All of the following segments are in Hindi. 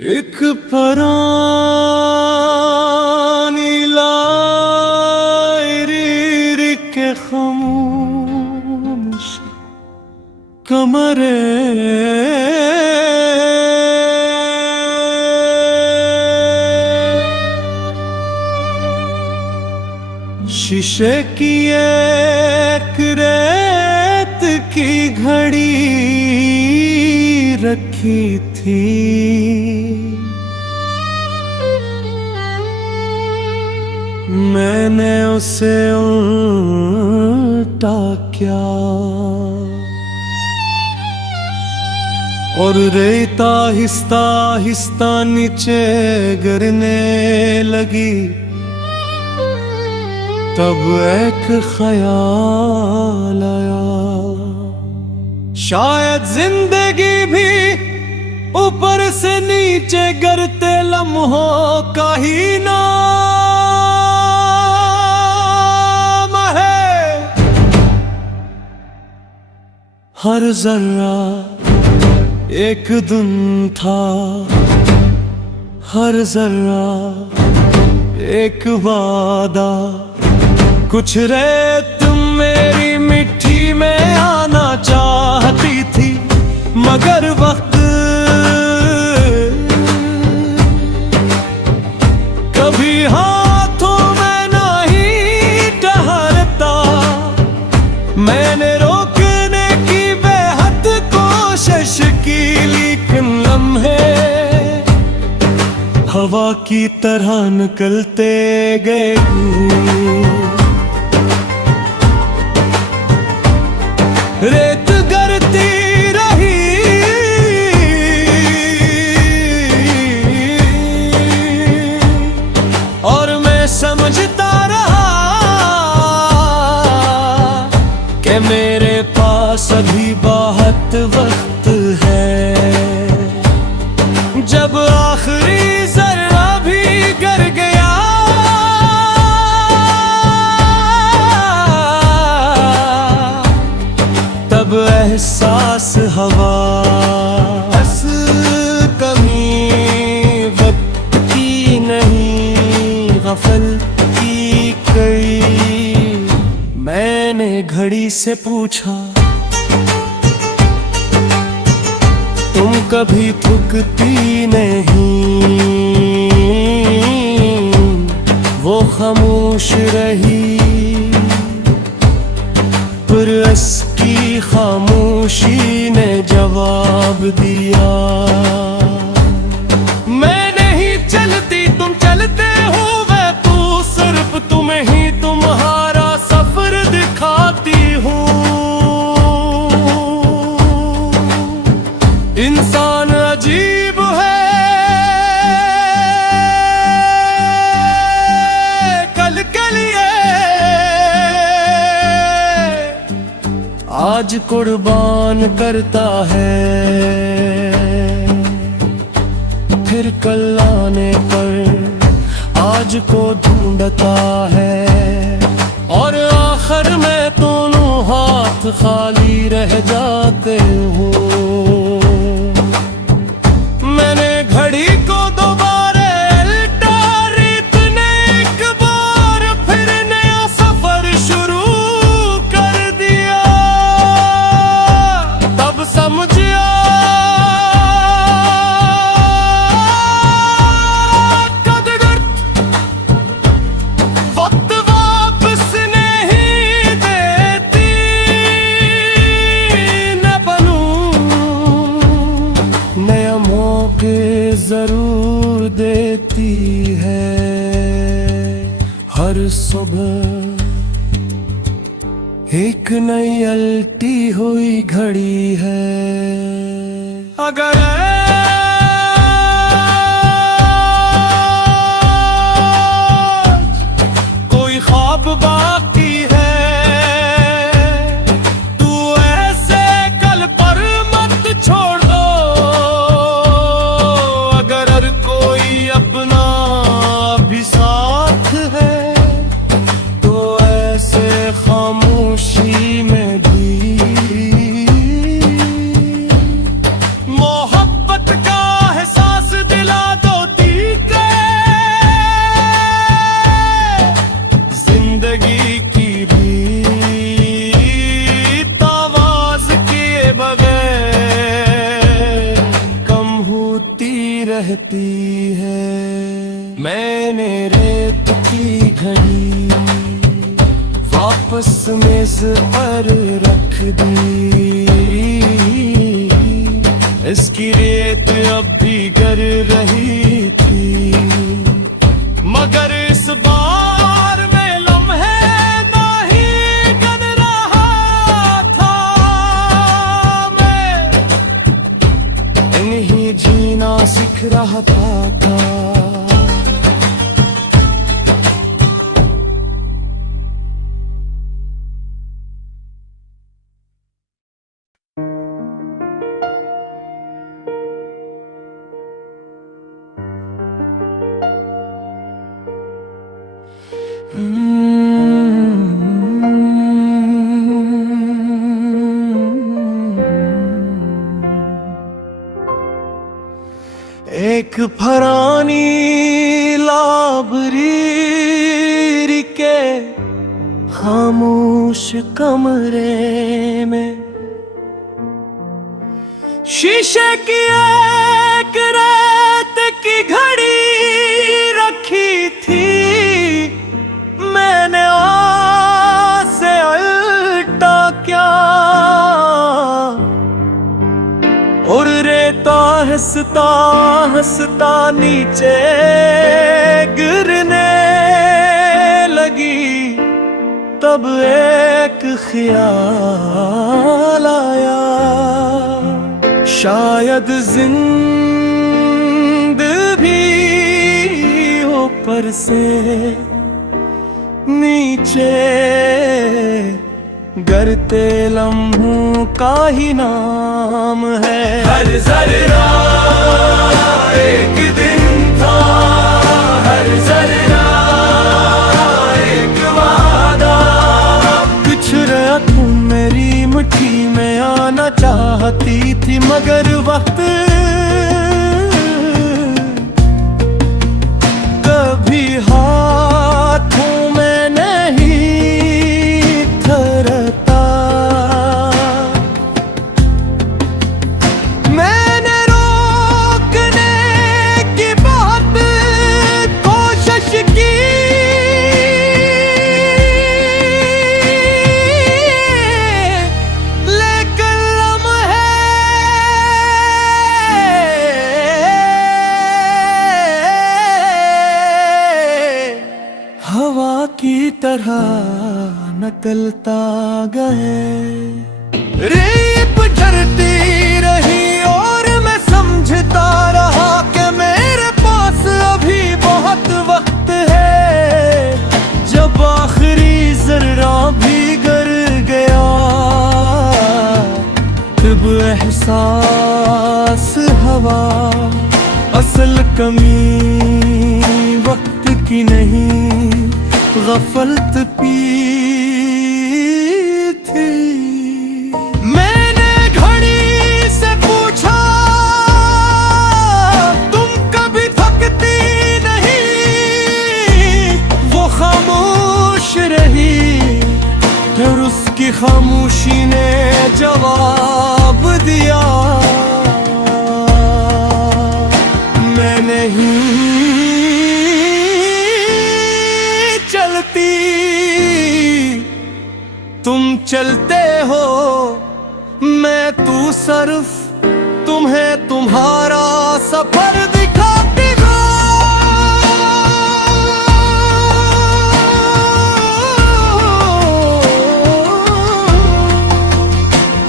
एक परानी लायरी के खामोश कमरे शीशे की एक रेत की घड़ी रखी थी। मैंने उसे उल्टा क्या और रेत आहिस्ता आहिस्ता नीचे गिरने लगी। तब एक ख्याल आया, शायद जिंदगी भी ऊपर से नीचे गिरते लम्हों का ही नाम है। हर जर्रा एक दिन था, हर जर्रा एक वादा। कुछ रेत मेरी मिट्टी में आना चाहती थी, मगर वक्त कभी हाथों में नहीं ठहरता। मैंने रोकने की बेहद कोशिश की, लेकिन लम्हे हवा की तरह निकलते गए। रेत गिरती रही और मैं समझता रहा कि मेरे पास अभी बहुत वक्त है। जब आखिरी जर्रा भी गिर गया, तब एहसास हवा बस कमी वक्त की नहीं, गफल की गई। मैंने घड़ी से पूछा, तुम कभी थकती नहीं? वो खामोश रही, पर उसकी खामोशी ने जवाब दिया। मैं नहीं चलती, तुम चलते हो। मैं तू सिर्फ तुम्हें ही तुम्हारा सफर दिखाती हूँ। इंसान अजीब है, कल के लिए आज कुर्बान करता है, फिर कल आने पर आज को ढूंढता है। और आखिर में दोनों हाथ खाली रह जाते हो। मैंने घड़ी को दोबारा उल्टा, रेत ने एक बार फिर नया सफर शुरू कर दिया। तब समझा कदगत वक्त वापस नहीं देती। न बनूं नया मौके जरूर देती है। हर सुबह एक नई अल्टी हुई घड़ी है। अगर कोई ख्वाब बाकी है, तू ऐसे कल पर मत छोड़ दो। अगर कोई अपना भी साथ है, तो ऐसे खामोशी में भी मोहब्बत रहती है। मैंने रेत की घड़ी वापस मेज पर रख दी, इसकी रेत अब भी गर रही थी, मगर इस बार में लम्हे नहीं गन रहा था। मैं इन्हीं जीना सीख रहा था। एक फरानी लाबरी के खामोश कमरे में शीशे की एक रात की घड़ी रखी थी। मैंने आज से उल्टा क्या और रेता हंसता हंसता नीचे गिरने लगी। तब एक ख्याल आया, शायद जिंद भी ऊपर से नीचे गरते लम्हों का ही नाम है। हर जर्रा एक दिन था, हर जर्रा एक वादा। बिछड़ा तुम मेरी मुट्ठी में आना चाहती थी, मगर वक्त कभी हाथों में नहीं थरता। मैंने रोकने की बहुत कोशिश की, लेकिन लम्हे हवा की तरह नकलता गए। रेप झरती रही और मैं समझता रहा कि मेरे पास अभी बहुत वक्त है। जब आखिरी जर्रा भी गर गया, तब एहसास हवा असल कमी वक्त की नहीं, गफलत की थी। मैंने घड़ी से पूछा, तुम कभी थकती नहीं? वो खामोश रही, फिर उसकी खामोशी ने जवाब दिया, मैं नहीं चलती, तुम चलते हो। मैं तू सिर्फ तुम्हें तुम्हारा सफर दिखाती हूँ।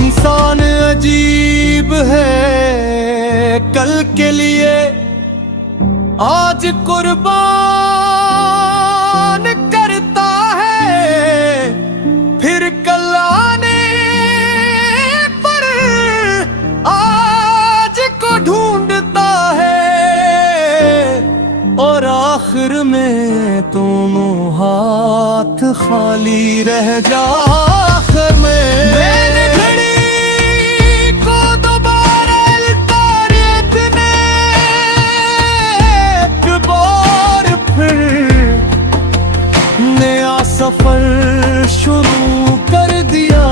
इंसान अजीब है, कल के लिए आज कुर्बान करता है, फिर कल आने पर आज को ढूंढता है, और आखिर में दोनों हाथ खाली रह जा। आखिर में मैंने घड़ी को दोबारा तारीख ने एक बार फिर नया सफर शुरू कर दिया।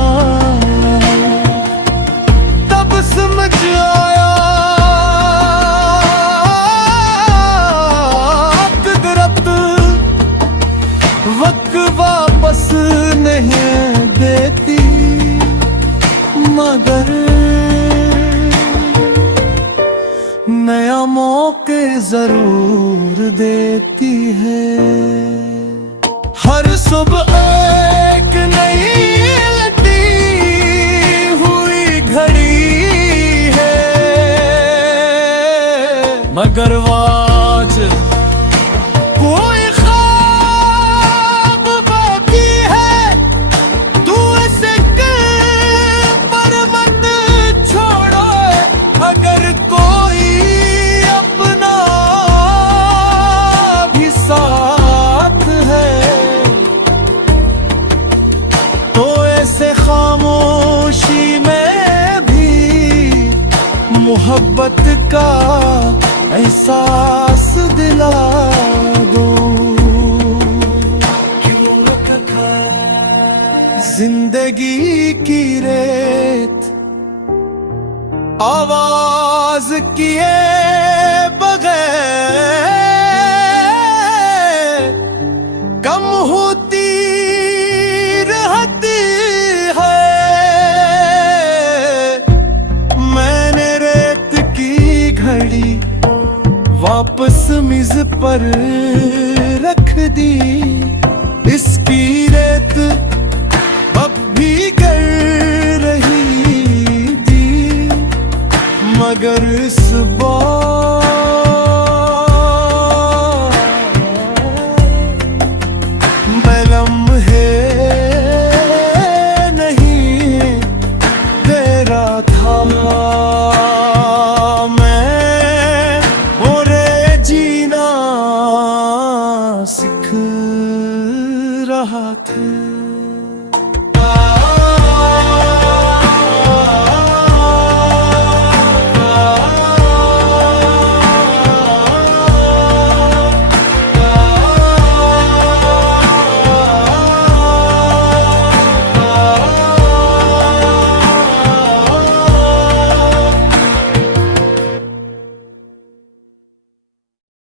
तब समझ आया मौके जरूर देती है। हर सुबह एक नई लटी हुई घड़ी है, मगर आज कोई ख्वाब बाकी है। तू इसे पर मत छोड़ो, अगर कोई अपना भी साथ है तो ऐसे खामोशी में भी मोहब्बत का एहसास दिला दो। जिंदगी की रेत आवाज किए बगैर कम होती रहती है। मैंने रेत की घड़ी वापस मेज पर रख दी, इसकी रेत अब भी गिर रही थी, मगर इस बार